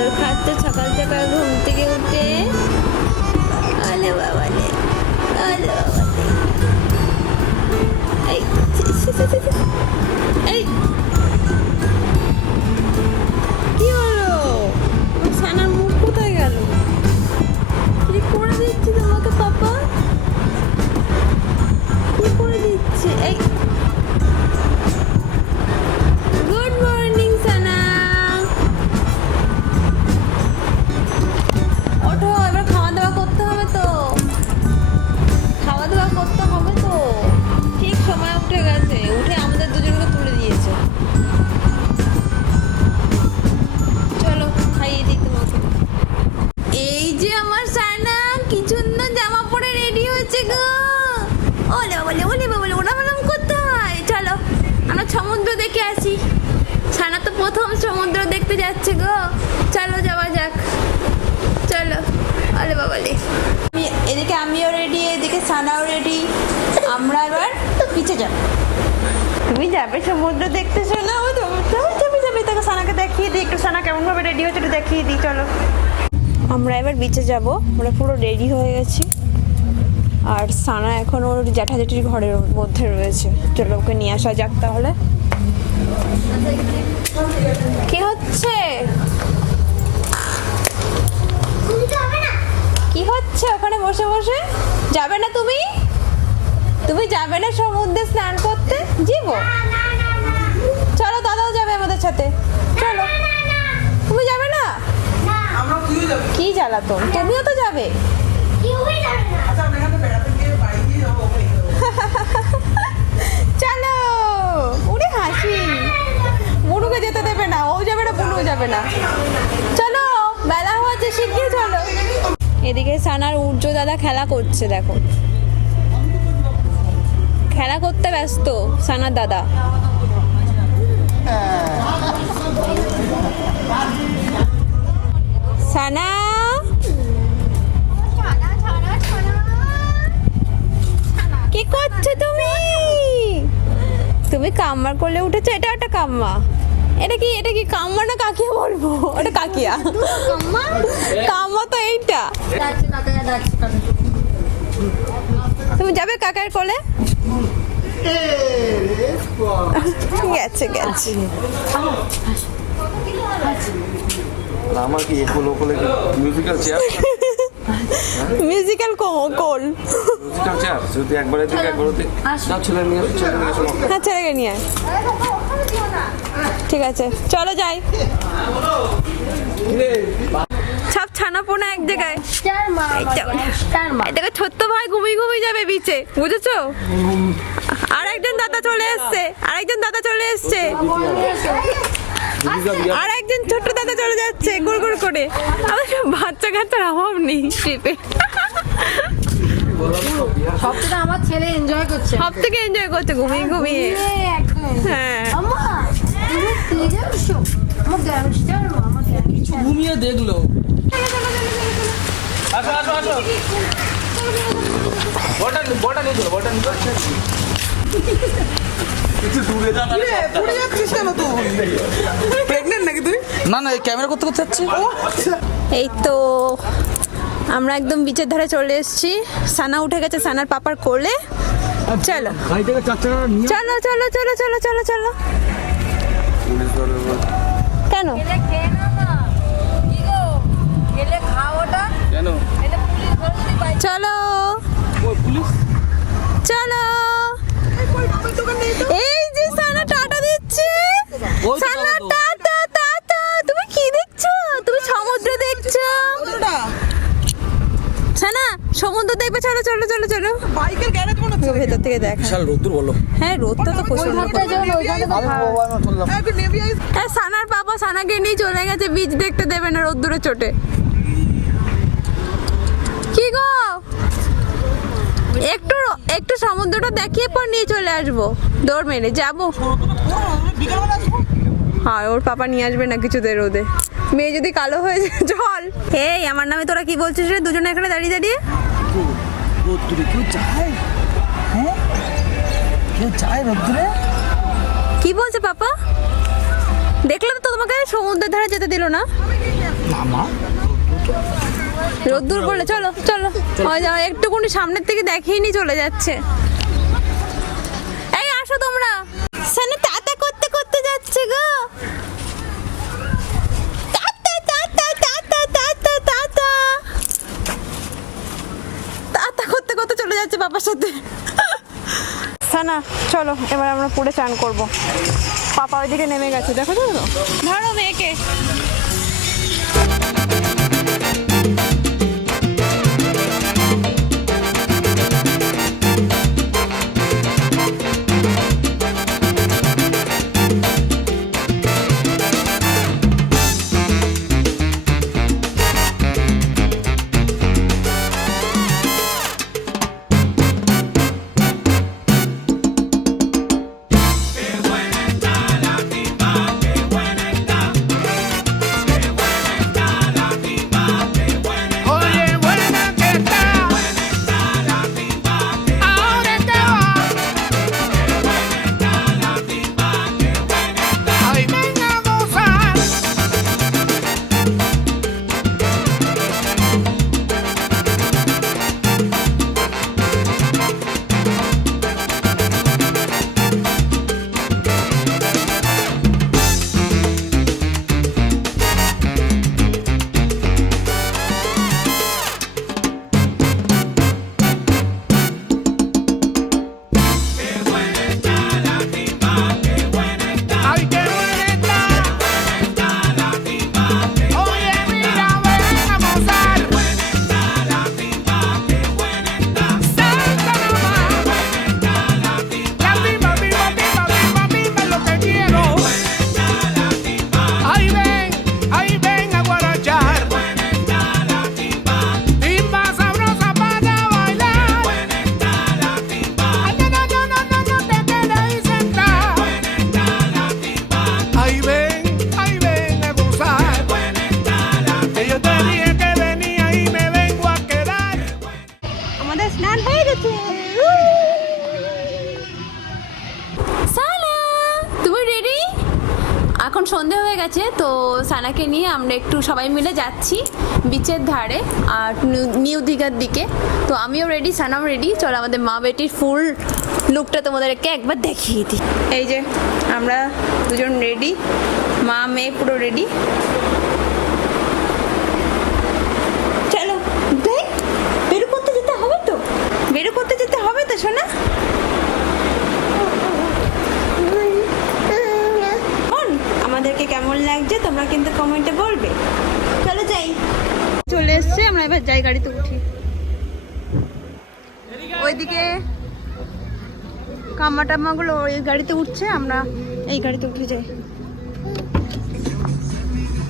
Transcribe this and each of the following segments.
সুন্দর খাচ্ছে সকাল সকাল ঘুম থেকে উঠে। আলে বাবালে আলে বাবা। এই কি আসি সানা তো প্রথম সমুদ্র দেখতে যাচ্ছে গো। চলো যাওয়া যাক। চলো, আলে বাবালে আমি এদিকে আমিও রেডি এদিকে সানাও রেডি আমরা এবার পিছে যাব। তুমি যাবে সমুদ্র দেখতে শোনা ও তো যাবে তোকে সানাকে দেখিয়ে দিই, একটু সানা কেমন ভাবে রেডি হচ্ছে একটু দেখিয়ে দিই, চলো। আমরা এবার বিচে যাব। আমরা পুরো রেডি হয়ে গেছি। আর সানা এখন ওর জ্যাঠাজেঠির ঘরের মধ্যে রয়েছে। চলো ওকে নিয়ে আসা যাক তাহলে। কি হচ্ছে? কি হচ্ছে ওখানে বসে বসে? যাবে না তুমি? তুমি যাবে না সমুদ্রে স্নান করতে? জীবো চলো দাদাও যাবে আমাদের সাথে। চলো। তুমি যাবে না? কি জ্বালাতন? তুমিও তো যাবে। আচ্ছা আমরা এখানে বেড়াতে গিয়ে বাড়ি গিয়ে যাব ওখানে যাব। চলো উড়ে হাসি বুনুকে যেতে দেবে না, ও যাবে না বুনু যাবে না। চলো বেলা হচ্ছে শিগগির চলো। এদিকে সানার উর্জ দাদা খেলা করছে, দেখো। খেলা করতে ব্যস্ত সানার দাদা। সানা? কি করছ তুমি? তুমি কাম্মার করলে উঠেছো এটা একটা কাম্মা এটা কি এটা কি কাম্মা না কাকিয়া বলব? ওটা কাকিয়া। কাম্মা তো এইটা। তুমি যাবে কাকার কোলে? গেছে। গেছে আমার কি কোলো কোলে মিউজিক্যাল চেয়ার মিউজিক্যাল কোল। মিউজিক্যাল চেয়ার যদি একবার এদিকে একবার ওদিকে। না ছেলে নিয়ে ছেলে নিয়ে। হ্যাঁ নিয়ে আয়। ঠিক আছে চলো যাই। সব ছানা পোনা এক জায়গায়। দেখো। ছোট্ট ভাই ঘুমিয়ে ঘুমিয়ে যাবে বিচে বুঝেছ? আর একজন দাদা চলে এসছে দাদা চলে এসছে। আর একজন ছোট্ট দাদা চলে যাচ্ছে গুড় করে। আমাদের সব বাচ্চা কাচ্চার অভাব নেই। ট্রিপে আমার ছেলে এনজয় করছে। সব থেকে এনজয় করছে ঘুমিয়ে ঘুমিয়ে। হ্যাঁ। ঘুমিয়ে দেখল। আসো আসো আসো। বলটা বলটা নিয়ে চলো বলটা নিয়ে চলো। পুড়ে যাচ্ছিস কেন তুই? প্রেগনেন্ট নাকি তুই? না না এই ক্যামেরা করতে করতে যাচ্ছি এই তো আমরা একদম বিচের ধারে চলে এসেছি। সানা উঠে গেছে সানার পাপার কোলে। চলো। চলো চলো চলো চলো চলো চলো। কেন চলো চলো এই যে সানা টাটা দিচ্ছে ওই তো সানা টাটা টাটা টাটা তুমি কি দেখছ তুমি সমুদ্র দেখছ সানা সমুদ্র দেখবে চলো চলো চলো চলো বাইকের গ্যারেজ মনে হচ্ছে ভেতর থেকে দেখ বিশাল রোদ্দুর বলো। হ্যাঁ রোদটা তো ভালো। একটু হ্যাঁ সানার বাবা সানাকে নিয়ে চলে গেছে বীজ দেখতে দেবে না রোদ্দুরে চোটে। কি গো? একটু একটু সমুদ্রটা দেখিয়ে পর নিয়ে চলে আসব। দৌড় মেরে যাব। হ্যাঁ ওর পাপা নিয়ে আসবে না কিছুতে রোদে। মেয়ে যদি কালো হয়ে যায় জল। এই আমার নামে তোরা কি বলছিস রে? দুজনে এখানে দাঁড়িয়ে দাঁড়িয়ে? কেউ যায় রোদ্দুরে? কি বলছে পাপা? দেখলে তো তোমাকে সমুদ্রের ধারে যেতে দিল না। রোদ্দুর পড়লে চলো চলো। একটুকুনি সামনের থেকে দেখেই চলে যাচ্ছে। এই আসো তোমরা। সানে তাতা করতে করতে যাচ্ছে গো। করতে করতে চলে যাচ্ছে বাবার সাথে। সানা চলো, এবার আমরা পুরে চান করব। পাপা ওইদিকে নেমে গেছে, দেখো তো ধরো মেয়েকে। গেছে তো সানাকে নিয়ে আমরা একটু সবাই মিলে যাচ্ছি বিচের ধারে আর নিউ দীঘার দিকে। তো আমিও রেডি সানাও রেডি চলো আমাদের মা বেটির ফুল লুকটা তোমাদেরকে একবার দেখিয়ে দিই। এই যে, আমরা দুজন রেডি মা, মেয়ে পুরো রেডি চলো দেখ বেরো করতে যেতে হবে তো বেরো করতে যেতে হবে তো শোনা শোন, আমাদেরকে কেমন লাগছে তোমরা কিন্তু কমেন্টে বলবে। চলো যাই। চলে এসছে আমরা এবার যাই গাড়িতে উঠি। ওইদিকে কাম্মা টাম্মাগুলো ওই গাড়িতে উঠছে আমরা এই গাড়িতে উঠে যাই।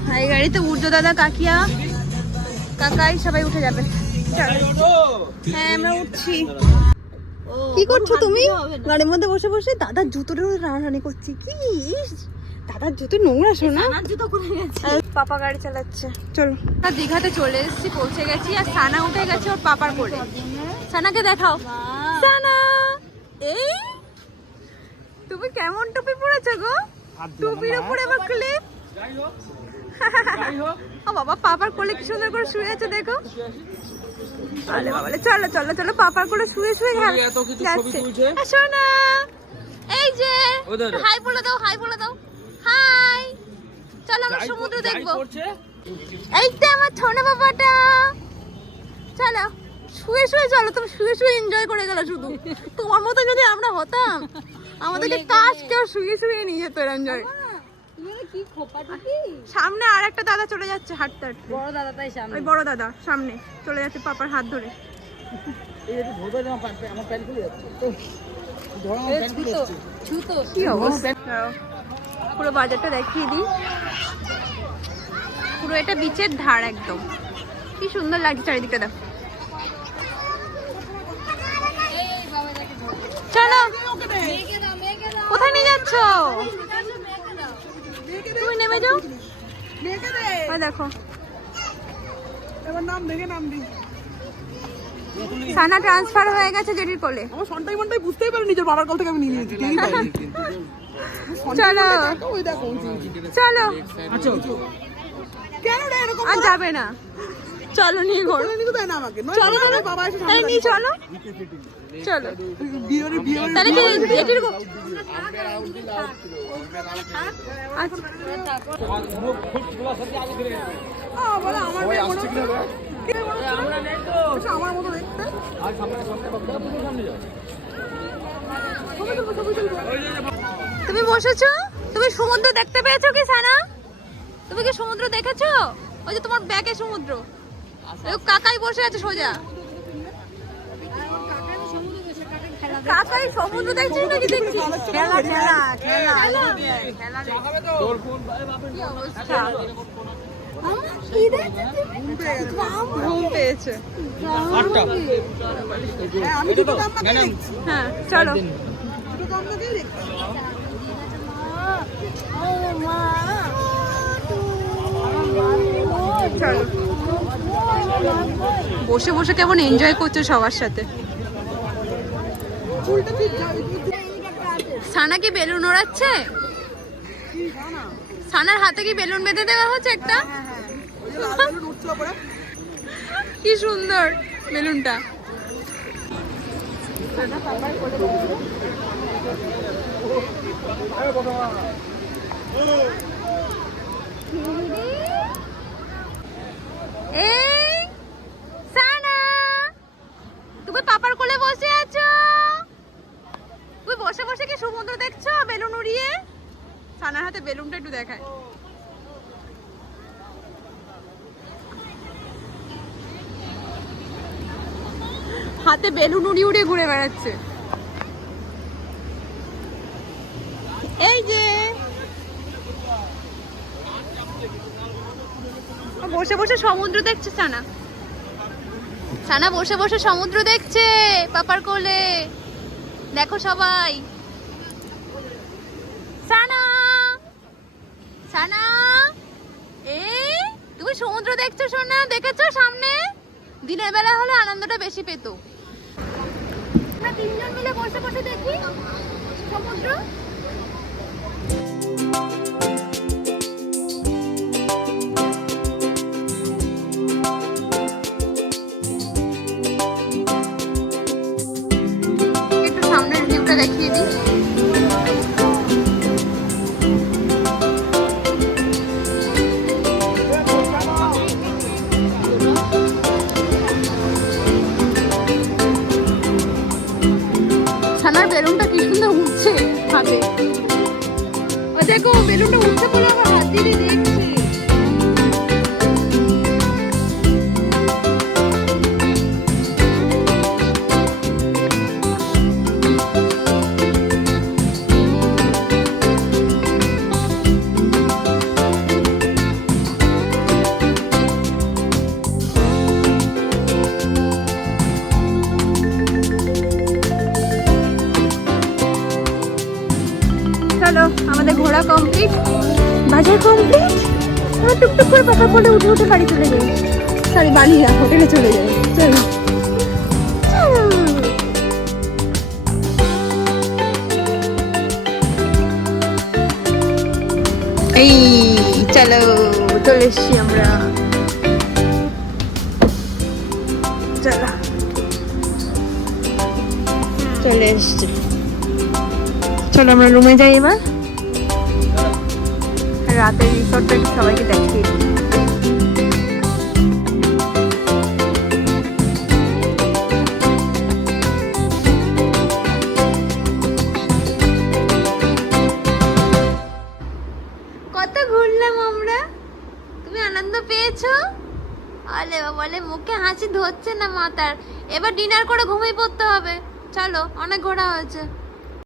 হ্যাঁ, এই গাড়িতে উঠছো দাদা কাকিয়া কাকাই সবাই উঠে যাবে। হ্যাঁ আমরা উঠছি। কি করছ তুমি? গাড়ির মধ্যে বসে বসে দাদার জুতোটা রানারানি করছি। কি? দাদার জুতো নোংরা শোনা জুতো করে গেছে। পাপা গাড়ি চালাচ্ছে। চলো। আমরা দীঘাতে চলে এসেছি পৌঁছে গেছি আর সানা উঠে গেছে ওর পাপার কোলে। সানাকে দেখাও। সানা! এই! তুমি কেমন টুপি পরেছো গো? টুপির উপরে আবার ক্লিপ ও বাবা পাপার কোলে কি সুন্দর করে শুয়ে আছে দেখো। আরে বাবা চলো চলো চলো পাপার কোলে শুয়ে শুয়ে যাচ্ছে। আসো না এই যে! হাই বলে দাও হাই বলে দাও। হাই। চলো আমরা সমুদ্র দেখব। এই তো আমার ছোট বাবাটা। চলো শুয়ে শুয়ে চলো তুমি শুয়ে শুয়ে এনজয় করে গেলো শুধু। তোমার মতো যদি আমরা হতাম আমাদেরকে কাজ কেউ শুয়ে শুয়ে নিয়ে যেত এনজয় সামনে আর একটা দাদা চলে যাচ্ছে হাঁটতে হাঁটতে। বড় দাদা তাই সামনে। ওই বড় দাদা সামনে। চলে যাচ্ছে পাপার হাত ধরে। কি অবস্থা। পুরো বাজারটা দেখিয়ে দিই। পুরো এটা বিচের ধার একদম। কি সুন্দর লাগছে চারিদিকটা দেখো। চলো। কোথায় নিয়ে যাচ্ছ? তুমি নেমে যাও। দেখো। নাম সানা ট্রান্সফার হয়ে গেছে জেডির কোলে। আমার সন্টাই মন্টাই বুঝতেই পারি নিজের বাবার কল থেকে আমি নিয়ে নিয়েছি। চলো। চলো। আর যাবে না। চলো নিয়ে ঘোর। চলো তাহলে। নয়, চলো। চলো। তাহলে এটির আমার আমার মতো দেখতে তুমি বসেছো? তুমি সমুদ্র দেখতে পেয়েছ কি সানা? তুমি কি সমুদ্র দেখেছ? ওই যে তোমার ব্যাকে সমুদ্র। ওই কাকাই বসে আছে সোজা। কাকাই সমুদ্র দেখছিস নাকি দেখছিস খেলা খেলা খেলা। কি অবস্থা? ঘুম পেয়েছে হ্যাঁ, আমি দুটো তো আপনাকে দেখছি হ্যাঁ চলো দুটো তো আপনাকেই দেখছি চলো বসে বসে কেমন এনজয় করছ সবার সাথে? সানা কি বেলুন ওড়াচ্ছে? সানার হাতে কি বেলুন বেঁধে দেওয়া হচ্ছে একটা? কি সুন্দর বেলুনটা। এই, সানা, তুমি পাপার কোলে বসে আছো? বসে বসে কি সমুদ্র দেখছ বেলুন উড়িয়ে? হাতে বেলুনটা একটু দেখায়। হাতে বেলুন উড়িয়ে উড়িয়ে ঘুরে বেড়াচ্ছে এই যে ও বসে বসে সমুদ্র দেখছে সানা সানা বসে বসে সমুদ্র দেখছে, পাপার কোলে। দেখো সবাই। সানা সানা এই তুমি সমুদ্র দেখছ, সোনা? দেখেছ সামনে? দিনের বেলা হলে আনন্দটা বেশি পেতো। আমরা তিনজন মিলে বসে বসে দেখি সমুদ্র। একটু ভিউটা দেখিয়ে দিই। বেলুনটা কি সুন্দর উঠছে দেখো বেলুনটা উঠছে বলে আমার হাত ঘোরা কমপ্লিট বাজার কমপ্লিট আমরা টুকটুক করে পাকা করে উঠে উঠে বাড়ি চলে যাই সরি বাড়ি না হোটেলে চলে যাই। চলো। এই চলো চলে এসছি আমরা। চলো। চলে এসছি। চলো আমরা রুমে যাই এবার। রাতের রিসর্টটা একটু সবাইকে দেখিয়ে। কত ঘুরলাম আমরা? তুমি আনন্দ পেয়েছ? বলে মুখে হাসি ধরছে না মাতার এবার ডিনার করে ঘুমিয়ে পড়তে হবে। চলো, অনেক ঘোরা হয়েছে।